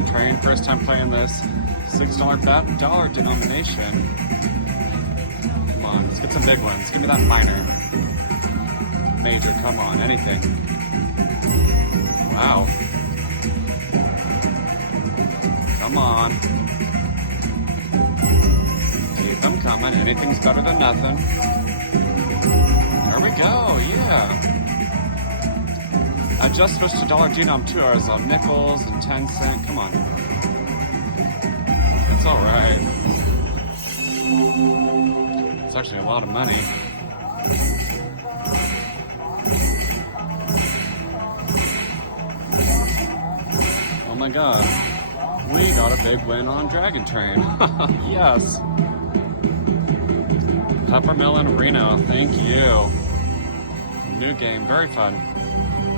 Dragon Train. First time playing this. $6 dollar denomination. Come on, let's get some big ones. Give me that minor. Major, come on, anything. Wow. Come on. Keep them coming. Anything's better than nothing. There we go, yeah. I just switched to dollar denom too. I was on nickels and 10 cent. Come on. It's alright. It's actually a lot of money. Oh my god. We got a big win on Dragon Train. Yes. Peppermillan Reno, thank you. New game, very fun.